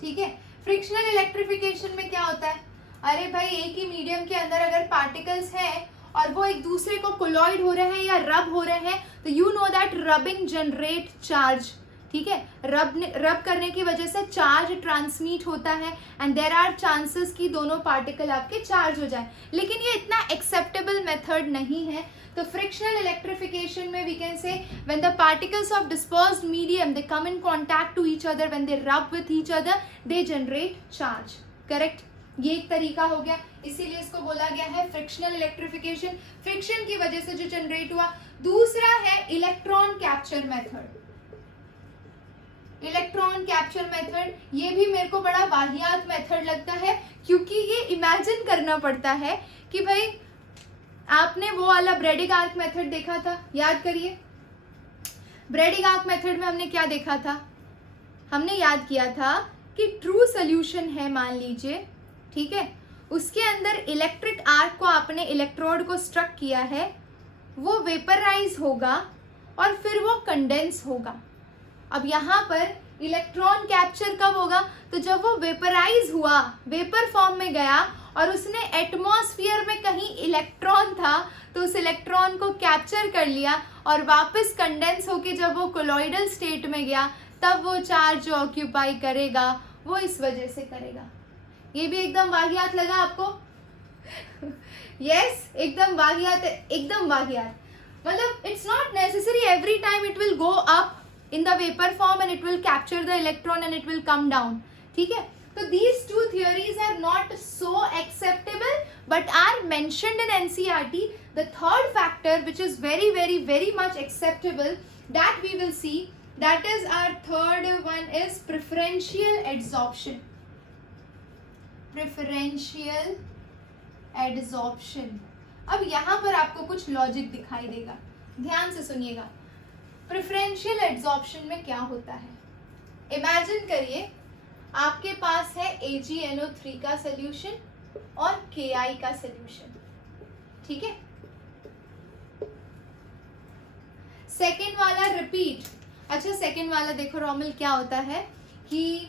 ठीक है, फ्रिक्शनल इलेक्ट्रिफिकेशन में क्या होता है, अरे भाई एक ही मीडियम के अंदर अगर पार्टिकल्स हैं और वो एक दूसरे को कोलॉइड हो रहे हैं या रब हो रहे हैं, तो you know that rubbing generate charge. ठीक है, रब करने की वजह से चार्ज ट्रांसमिट होता है, एंड देयर आर चांसेस कि दोनों पार्टिकल आपके चार्ज हो जाए, लेकिन ये इतना एक्सेप्टेबल मेथड नहीं है। तो फ्रिक्शनल इलेक्ट्रिफिकेशन में we can say when the particles of dispersed medium they come in contact to each other, when they rub with each other they generate charge. Correct, ये एक तरीका हो गया, इसीलिए इसको बोला गया है फ्रिक्शनल इलेक्ट्रिफिकेशन, फ्रिक्शन की वजह से जो जनरेट हुआ। दूसरा है electron capture method. Electron capture method, ये भी मेरे को बड़ा वाहियात मेथड लगता है, क्योंकि ये इमेजिन करना पड़ता है कि भाई आपने वो वाला ब्रेडिग आर्क मेथड देखा था, याद करिए। ब्रेडिग आर्क मेथड में हमने क्या देखा था, हमने याद किया था कि ट्रू सोल्यूशन है, मान लीजिए, ठीक है, उसके अंदर इलेक्ट्रिक आर्क को आपने इलेक्ट्रोड को स्ट्रक किया है, वो वेपराइज होगा और फिर वो कंडेंस होगा। अब यहाँ पर इलेक्ट्रॉन कैप्चर कब होगा, तो जब वो वेपराइज हुआ, वेपर फॉर्म में गया और उसने एटमॉस्फेयर में कहीं इलेक्ट्रॉन था तो उस इलेक्ट्रॉन को कैप्चर कर लिया और वापस कंडेंस होके जब वो कोलॉइडल स्टेट में गया तब वो चार्ज जो ऑक्यूपाई करेगा वो इस वजह से करेगा। ये भी एकदम वाहियात लगा आपको? यस, एकदम वाहियात, एकदम वाहियात। मतलब it's not necessary every time it will go up in the vapor form and it will capture the electron and it will come down. ठीक है, तो these 2 theories are not so acceptable but are mentioned in NCERT. The third factor which is very very very much acceptable that we will see, that is our third one is preferential adsorption. Preferential adsorption. अब यहाँ पर आपको कुछ logic दिखाई देगा, ध्यान से सुनिएगा। प्रेफरेंशियल एड्सॉर्प्शन में क्या होता है, इमेजिन करिए आपके पास है AgNO3 का सोल्यूशन और Ki का सोल्यूशन। ठीक है, सेकेंड वाला रिपीट। अच्छा, सेकेंड वाला देखो रोमिल क्या होता है कि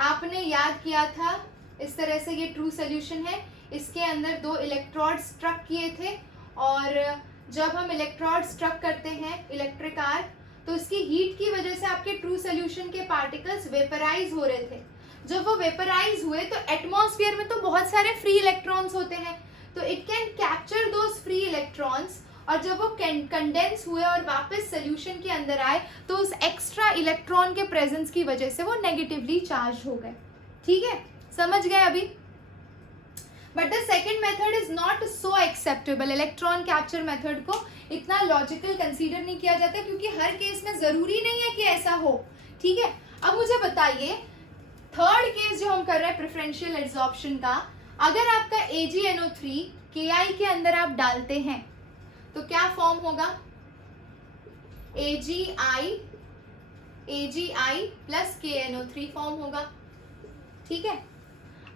आपने याद किया था इस तरह से, ये ट्रू सोल्यूशन है, इसके अंदर 2 इलेक्ट्रोड स्ट्रक किए थे और जब हम इलेक्ट्रोड स्ट्रक करते हैं इलेक्ट्रिक आर्क तो इसकी हीट की वजह से आपके ट्रू सोल्यूशन के पार्टिकल्स वेपराइज हो रहे थे। जब वो वेपराइज हुए तो एटमॉस्फेयर में तो बहुत सारे फ्री इलेक्ट्रॉन्स होते हैं, तो it can capture those free electrons, और जब वो कंडेंस हुए और वापस सोल्यूशन के अंदर आए तो उस एक्स्ट्रा इलेक्ट्रॉन के प्रेजेंस की वजह से वो नेगेटिवली चार्ज हो गए। ठीक है, समझ गए अभी? But the second method is not so acceptable. Electron capture method को इतना लॉजिकल कंसीडर नहीं किया जाता क्योंकि हर केस में जरूरी नहीं है कि ऐसा हो। ठीक है, अब मुझे बताइए थर्ड केस जो हम कर रहे हैं प्रेफरेंशियल एड्सॉर्प्शन का, अगर आपका AgNO3 Ki के अंदर आप डालते हैं तो क्या फॉर्म होगा, AgI प्लस KNO3 फॉर्म होगा। ठीक है,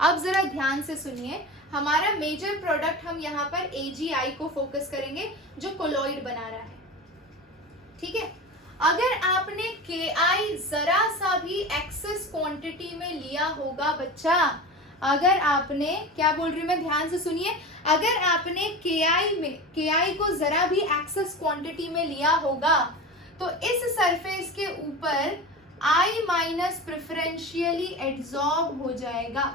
अब जरा ध्यान से सुनिए, हमारा मेजर प्रोडक्ट हम यहाँ पर AgI को फोकस करेंगे जो कोलॉइड बना रहा है। ठीक है, अगर आपने Ki जरा सा भी एक्सेस क्वांटिटी में लिया होगा बच्चा, अगर आपने, क्या बोल रही हूँ मैं, ध्यान से सुनिए, अगर आपने Ki को जरा भी एक्सेस क्वांटिटी में लिया होगा तो इस सरफेस के ऊपर I माइनस प्रेफरेंशियली एड्सॉर्ब हो जाएगा।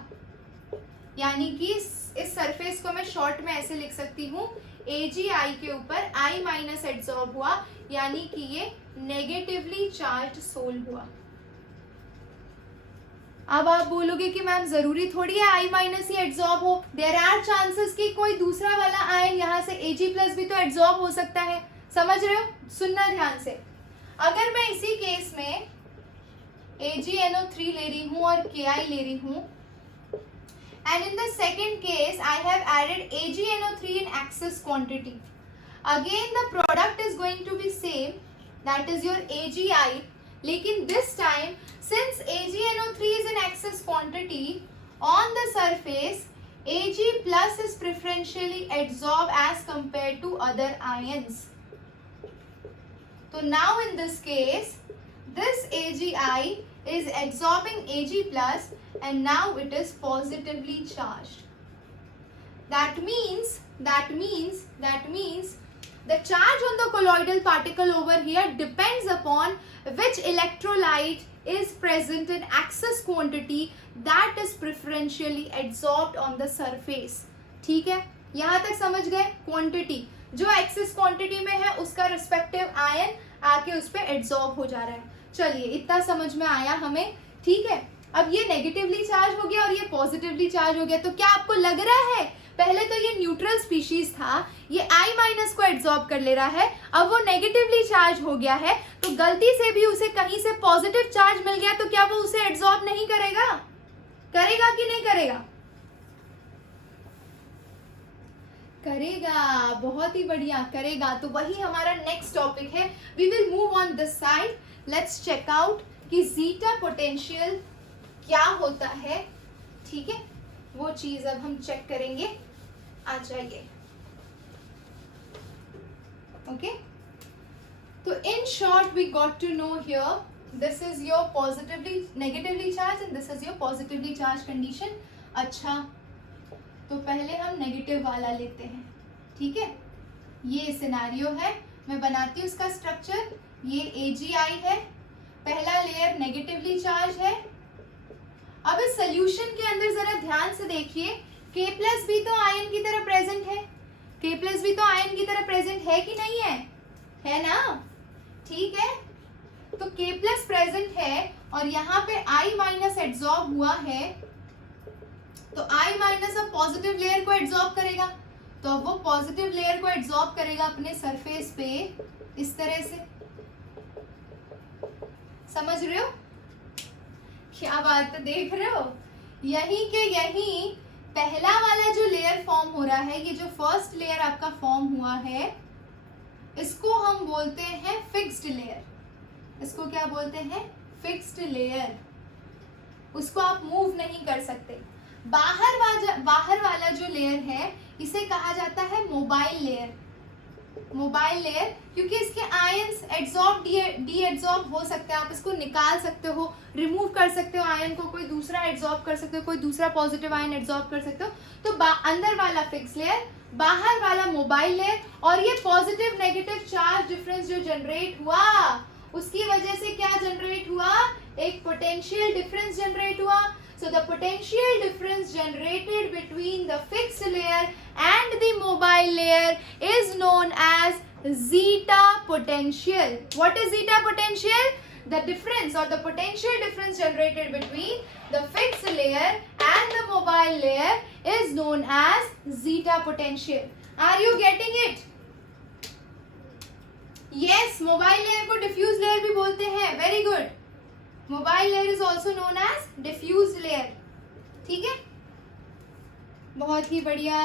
यानी कि इस सरफेस को मैं शॉर्ट में ऐसे लिख सकती हूँ, AgI के ऊपर I माइनस एड्सॉर्ब हुआ, यानी कि ये नेगेटिवली चार्ज सोल हुआ। अब आप बोलोगे कि मैम जरूरी थोड़ी है I माइनस ही एड्सॉर्ब हो, देयर आर चांसेस कि कोई दूसरा वाला आयन यहाँ से Ag प्लस भी तो एड्सॉर्ब हो सकता है। समझ रहे हो? सुनना ध्यान से। अगर मैं इसी केस में AgNO3 ले रही हूँ और Ki ले रही हूँ, and in the second case I have added AgNO3 in excess quantity, again the product is going to be same, that is your AgI, लेकिन this time since AgNO3 is in excess quantity on the surface, Ag plus is preferentially adsorbed as compared to other ions. So now in this case this AgI is absorbing Ag plus and now it is positively charged. That means the charge on the colloidal particle over here depends upon which electrolyte is present in excess quantity that is preferentially adsorbed on the surface. ठीक है, यहाँ तक समझ गए? Quantity जो axis quantity में है उसका रिस्पेक्टिव आयन आके उस पर एड्सॉर्ब हो जा रहा है। चलिए इतना समझ में आया हमें, ठीक है। अब ये नेगेटिवली चार्ज हो गया और ये पॉजिटिवली चार्ज हो गया, तो क्या आपको लग रहा है पहले तो ये न्यूट्रल स्पीशीज था, ये I माइनस को एड्सॉर्ब कर ले रहा है, अब वो नेगेटिवली चार्ज हो गया है तो गलती से भी उसे कहीं से पॉजिटिव चार्ज मिल गया तो क्या वो उसे एड्सॉर्ब नहीं करेगा? करेगा कि नहीं करेगा? करेगा, बहुत ही बढ़िया करेगा। तो वही हमारा नेक्स्ट टॉपिक है। We will move on this side. Let's check out कि जीटा पोटेंशियल क्या होता है, ठीक है, वो चीज अब हम चेक करेंगे। आ जाइए, ओके। तो in short we got to know here this is your positively negatively charge and this is your positively charge condition. अच्छा, तो पहले हम नेगेटिव वाला लेते हैं, ठीक है। ये सिनेरियो है, मैं बनाती हूँ इसका स्ट्रक्चर। ये AgI है, पहला लेयर नेगेटिवली चार्ज है। अब इस सोल्यूशन के अंदर जरा ध्यान से देखिए, K प्लस भी तो आयन की तरह प्रेजेंट है, K प्लस भी तो आयन की तरह प्रेजेंट है कि नहीं है? है ना, ठीक है। तो K प्लस प्रेजेंट है और यहाँ पे I माइनस एड्सॉर्ब हुआ है, तो I माइनस अब पॉजिटिव लेयर को एड्सॉर्ब करेगा, तो अब वो पॉजिटिव लेयर को एड्सॉर्ब करेगा अपने सरफेस पे इस तरह से। समझ रहे हो क्या बात देख रहे हो? यहीं के यहीं पहला वाला जो लेयर फॉर्म हो रहा है, ये जो फर्स्ट लेयर आपका फॉर्म हुआ है, इसको हम बोलते हैं फिक्स्ड लेयर। इसको क्या बोलते हैं? Fixed layer. उसको आप मूव नहीं कर सकते। बाहर वाला जो लेयर है इसे कहा जाता है मोबाइल लेयर। मोबाइल लेयर क्योंकि इसके आयंस एड्सॉर्ब डी एड्सॉर्ब हो सकते हैं, आप इसको निकाल सकते हो, रिमूव कर सकते हो आयन को, कोई दूसरा एड्सॉर्ब कर सकते हो, कोई दूसरा पॉजिटिव आयन एड्सॉर्ब कर सकते हो। तो अंदर वाला फिक्स लेयर, बाहर वाला मोबाइल लेयर, और ये पॉजिटिव नेगेटिव चार्ज डिफरेंस जो जनरेट हुआ उसकी वजह से क्या जनरेट हुआ? एक पोटेंशियल डिफरेंस जनरेट हुआ। So the potential difference generated between the fixed layer and the mobile layer is known as zeta potential. What is zeta potential? The difference or the potential difference generated between the fixed layer and the mobile layer is known as zeta potential. Are you getting it? Yes, mobile layer को diffuse layer भी बोलते हैं. Very good. Mobile layer is also known as diffuse layer, ठीक है, बहुत ही बढ़िया।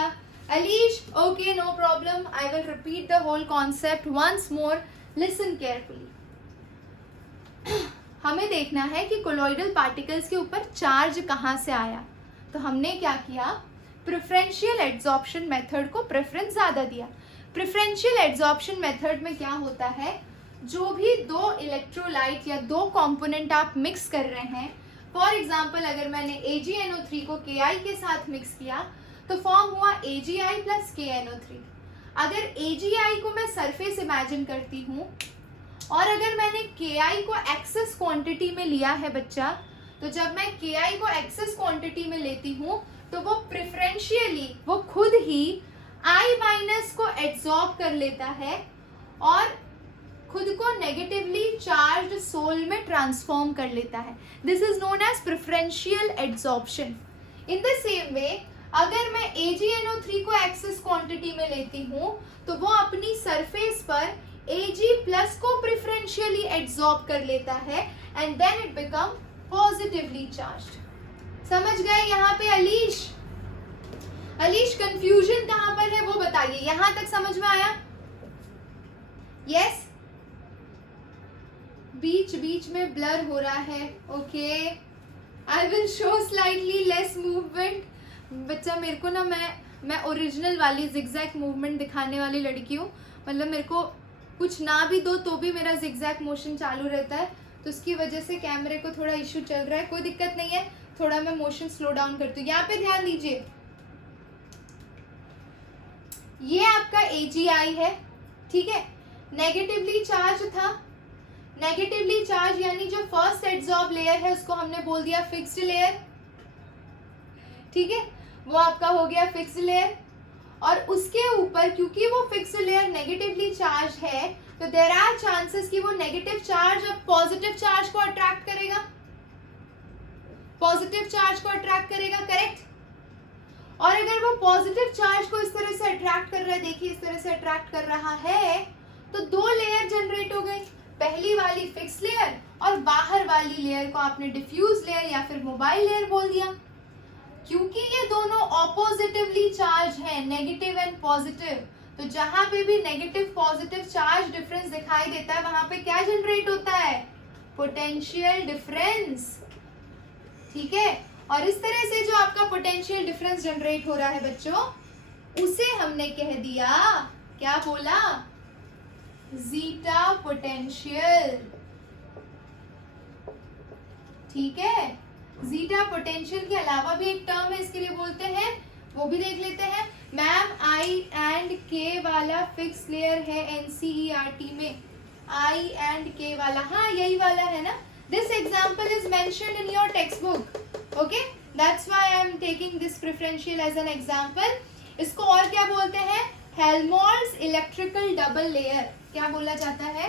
Alish, okay, no problem, I will repeat the whole concept once more, listen carefully. हमें देखना है कि कोलॉइडल पार्टिकल्स के ऊपर चार्ज कहाँ से आया। तो हमने क्या किया, प्रेफरेंशियल एड्सॉर्प्शन मेथड को प्रेफरेंस ज़्यादा दिया। प्रेफरेंशियल एड्सॉर्प्शन मेथड में क्या होता है, जो भी दो इलेक्ट्रोलाइट या दो कंपोनेंट आप मिक्स कर रहे हैं फॉर एग्जाम्पल अगर मैंने AgNO3 को Ki के साथ मिक्स किया तो फॉर्म हुआ AgI प्लस KNO3। अगर AgI को मैं सरफेस इमेजिन करती हूँ और अगर मैंने Ki को एक्सेस क्वांटिटी में लिया है बच्चा, तो जब मैं Ki को एक्सेस क्वांटिटी में लेती हूँ तो वो प्रेफरेंशियली वो खुद ही I माइनस को एब्जॉर्ब कर लेता है और खुद को नेगेटिवली चार्ज सोल में ट्रांसफॉर्म कर लेता है। This is known as preferential absorption. In the same way अगर मैं AgNO3 को एक्सेस क्वांटिटी में लेती हूँ तो वो अपनी सरफेस पर Ag प्लस को प्रेफरेंशियली एब्जॉर्ब कर लेता है and then it become positively charged. समझ गए यहाँ पे अलीश? अलीश कंफ्यूजन कहाँ पर है वो बताइए। यहां तक समझ में आया? यस? बीच बीच में ब्लर हो रहा है। Okay, I will show slightly less movement. बच्चा मेरे को ना मैं ओरिजिनल वाली जिगजैग मूवमेंट दिखाने वाली लड़की हूँ। मतलब मेरे को कुछ ना भी दो तो भी मेरा जिगजैग मोशन चालू रहता है, तो उसकी वजह से कैमरे को थोड़ा इशू चल रहा है। कोई दिक्कत नहीं है, थोड़ा मैं मोशन स्लो डाउन करती हूँ। यहाँ पे ध्यान दीजिए, ये आपका AgI है, ठीक है, नेगेटिवली चार्ज था। नेगेटिवली चार्ज यानी जो फर्स्ट एड्सॉर्ब लेयर है उसको हमने बोल दिया फिक्स्ड लेयर, ठीक है, वो आपका हो गया फिक्स्ड लेयर। और उसके ऊपर क्योंकि वो फिक्स्ड लेयर नेगेटिवली चार्ज है तो देयर आर चांसेस कि वो नेगेटिव चार्ज अब पॉजिटिव चार्ज को अट्रैक्ट करेगा, पॉजिटिव चार्ज को अट्रैक्ट करेगा, करेक्ट। और अगर वो पॉजिटिव चार्ज को इस तरह से अट्रैक्ट कर रहा है, देखिए इस तरह से अट्रैक्ट कर रहा है, तो दो लेयर जनरेट हो गई। पहली वाली फिक्स लेयर और बाहर वाली लेयर को आपने डिफ्यूज लेयर या फिर मोबाइल लेयर बोल दिया। क्योंकि ये दोनों ऑपोजिटिवली चार्ज है, नेगेटिव एंड पॉजिटिव, तो जहां पे भी नेगेटिव पॉजिटिव चार्ज डिफरेंस दिखाई देता है वहां पे क्या जनरेट होता है? पोटेंशियल डिफरेंस, ठीक है। और इस तरह से जो आपका पोटेंशियल डिफरेंस जनरेट हो रहा है बच्चों, उसे हमने कह दिया, क्या बोला? जीटा पोटेंशियल, ठीक है। जीटा पोटेंशियल के अलावा भी एक टर्म है इसके लिए बोलते हैं, वो भी देख लेते हैं। मैम I एंड K वाला फिक्स लेयर है NCERT में, I एंड K वाला, हाँ यही वाला है ना। This example is mentioned in your text book, okay, that's why I am taking this preferential as an example. इसको और क्या बोलते हैं? Helmholtz electrical double layer. क्या बोला जाता है?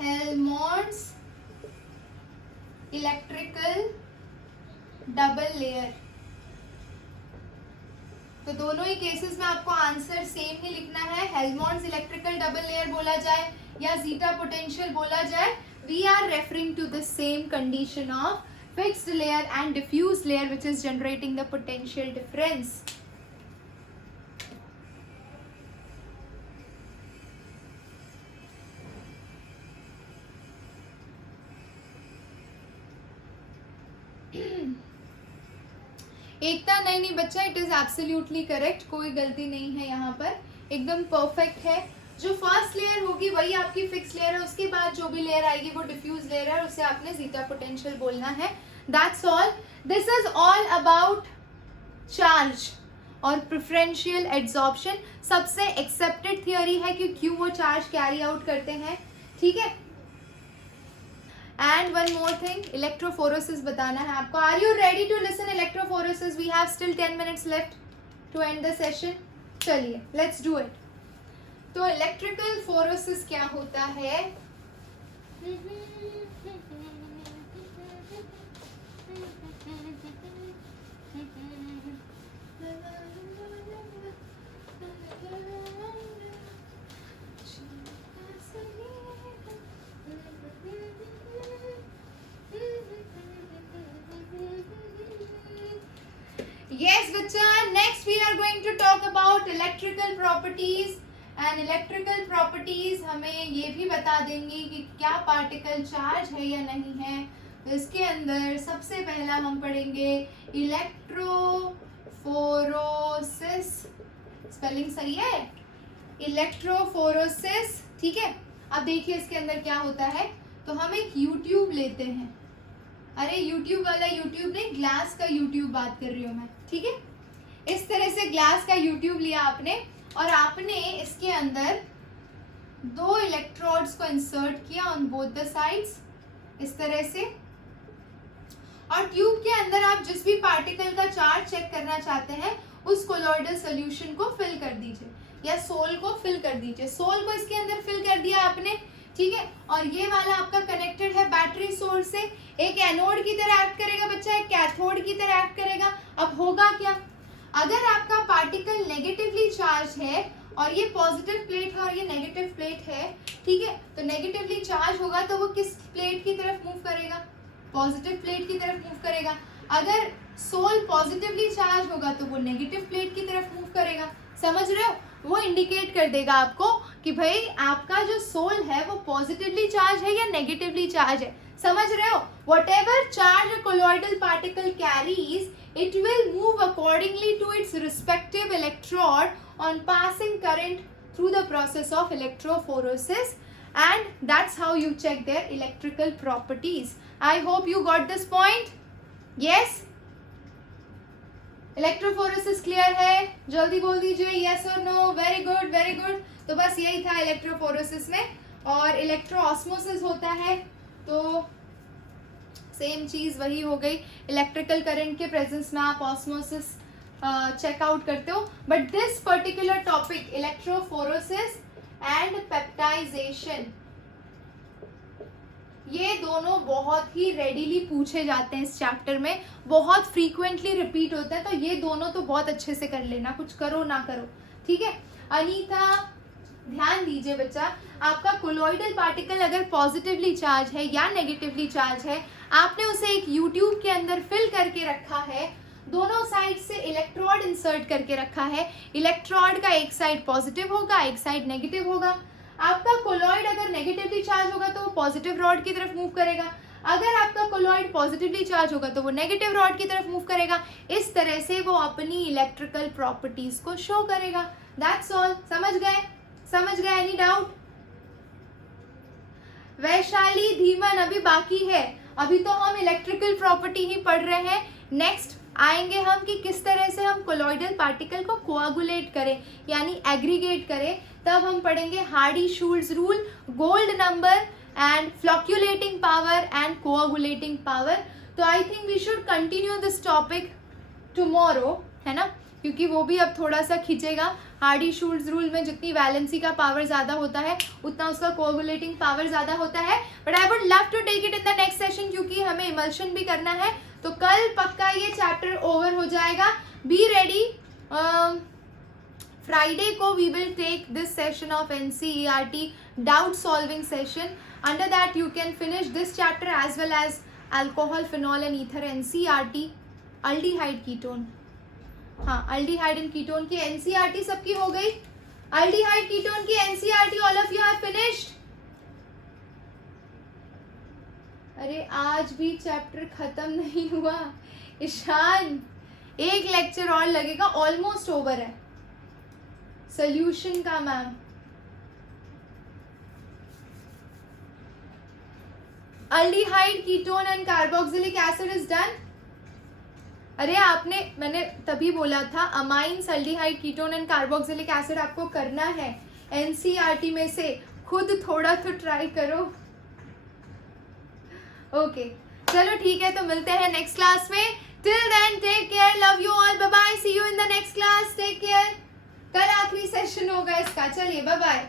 Helmholtz electrical double layer. तो दोनों ही केसेस में आपको आंसर सेम ही लिखना है। हेल्महोल्ट्ज इलेक्ट्रिकल डबल लेयर बोला जाए या जीटा पोटेंशियल बोला जाए, we are referring to the same condition of fixed layer and diffuse layer which is generating the potential difference. एकता नहीं बच्चा, इट इज एब्सोल्युटली करेक्ट, कोई गलती नहीं है यहाँ पर, एकदम परफेक्ट है। जो फर्स्ट लेयर होगी वही आपकी फिक्स लेयर है, उसके बाद जो भी लेयर आएगी वो डिफ्यूज लेयर है, उसे आपने जीटा पोटेंशियल बोलना है। That's all, this is all about charge और प्रेफरेंशियल एड्सॉर्प्शन। सबसे एक्सेप्टेड थियोरी है कि क्यों वो चार्ज कैरी आउट करते हैं, ठीक है। And one more thing, electrophoresis बताना है आपको। Are you ready to listen electrophoresis? We have still 10 minutes left to end the session. चलिए लेट्स डू इट। तो इलेक्ट्रिकल फोरेसिस क्या होता है? Yes, बच्चा, next we are going to talk about electrical properties. And electrical properties हमें ये भी बता देंगी कि क्या पार्टिकल चार्ज है या नहीं है। तो इसके अंदर सबसे पहला हम पढ़ेंगे इलेक्ट्रोफोरोसिस। स्पेलिंग सही है? इलेक्ट्रोफोरोसिस, ठीक है। अब देखिए इसके अंदर क्या होता है। तो हम एक U ट्यूब लेते हैं, अरे यूट्यूब वाला यूट्यूब नहीं, ग्लास का यूट्यूब बात कर रही हूँ मैं, ठीक है। इस तरह से ग्लास का यूट्यूब लिया आपने और आपने इसके अंदर 2 इलेक्ट्रोड्स को इंसर्ट किया ऑन बोथ द साइड्स इस तरह से, और ट्यूब के अंदर आप जिस भी पार्टिकल का चार्ज चेक करना चाहते हैं उस कोलॉइडल सॉल्यूशन को फिल कर दीजिए या सोल को फिल कर दीजिए। सोल को इसके अंदर फिल कर दिया आपने, ठीक है। और ये वाला आपका कनेक्टेड है बैटरी सोर्स से, एक एनोड की तरह एक्ट करेगा बच्चा, एक कैथोड की तरह एक्ट करेगा। अब होगा क्या, अगर आपका पार्टिकल नेगेटिवली चार्ज है और ये पॉजिटिव प्लेट है और ये नेगेटिव प्लेट है, ठीक है, तो नेगेटिवली चार्ज होगा तो वो किस प्लेट की तरफ मूव करेगा, पॉजिटिव प्लेट की तरफ मूव करेगा। अगर सोल पॉजिटिवली चार्ज होगा तो वो नेगेटिव प्लेट की तरफ मूव करेगा। समझ रहे हो, वो इंडिकेट कर देगा आपको कि भाई आपका जो सोल है वो पॉजिटिवली चार्ज है या नेगेटिवली चार्ज है। समझ रहे हो, whatever charge a colloidal particle carries, it will move accordingly to its respective electrode on passing current through the process of electrophoresis, and that's how you check their electrical properties. I hope you got this point. Yes? Electrophoresis clear है, जल्दी बोल दीजिए yes और no. Very good very good. तो बस यही था electrophoresis में। और इलेक्ट्रोऑस्मोसिस होता है तो सेम चीज वही हो गई, इलेक्ट्रिकल करंट के प्रेजेंस में आप ऑस्मोसिस चेकआउट करते हो। But this particular topic electrophoresis and peptization, ये दोनों बहुत ही रेडीली पूछे जाते हैं इस चैप्टर में, बहुत फ्रीक्वेंटली रिपीट होते हैं, तो ये दोनों तो बहुत अच्छे से कर लेना, कुछ करो ना करो, ठीक है। अनीता ध्यान दीजिए बच्चा, आपका कोलॉइडल पार्टिकल अगर पॉजिटिवली चार्ज है या नेगेटिवली चार्ज है, आपने उसे एक यूट्यूब के अंदर फिल करके रखा है, दोनों साइड से इलेक्ट्रोड इंसर्ट करके रखा है। इलेक्ट्रोड का एक साइड पॉजिटिव होगा, एक साइड नेगेटिव होगा। आपका कोलॉइड अगर नेगेटिवली चार्ज होगा तो वो पॉजिटिव रॉड की तरफ मूव करेगा, अगर आपका कोलॉइड पॉजिटिवली चार्ज होगा तो वो नेगेटिव रॉड की तरफ मूव करेगा। इस तरह से वो अपनी इलेक्ट्रिकल प्रॉपर्टीज को शो करेगा। That's all. समझ गए, समझ गए? Any doubt? वैशाली धीमन अभी बाकी है, अभी तो हम इलेक्ट्रिकल प्रॉपर्टी ही पढ़ रहे हैं। नेक्स्ट आएंगे हम कि किस तरह से हम कोलॉइडल पार्टिकल को कोआगुलेट करें यानी एग्रीगेट करें, तब हम पढ़ेंगे Hardy Schulze rule, gold number and flocculating power and coagulating power. तो I think we should continue this topic tomorrow, है ना, क्योंकि वो भी अब थोड़ा सा खींचेगा। हार्डी-शुल्ट्ज रूल में जितनी वैलेंसी का पावर ज़्यादा होता है उतना उसका कोआगुलेटिंग पावर ज़्यादा होता है। But I would love to take it in the next session, क्योंकि हमें इमल्शन भी करना है, तो कल पक्का ये चैप्टर ओवर हो जाएगा। Be ready. फ्राइडे को we will take this session of NCERT doubt solving session. Under that you can finish this chapter as well as alcohol, phenol and ether, NCERT, aldehyde ketone. हाँ, aldehyde and ketone की NCERT सबकी हो गई। Aldehyde ketone की NCERT all of you have finished. अरे आज भी chapter खत्म नहीं हुआ ईशान, एक लेक्चर और लगेगा, ऑलमोस्ट ओवर है सोल्यूशन का ma'am. Aldehyde ketone and carboxylic acid is done. अरे मैंने तभी बोला था amines, aldehyde ketone and carboxylic acid आपको करना है NCERT में से, खुद थोड़ा तो ट्राई करो। ओके चलो ठीक है, तो मिलते हैं नेक्स्ट क्लास में। Till then take care, love you all, bye bye, see you in the next class, take care. कल आखिरी सेशन होगा इसका, चलिए बाय बाय।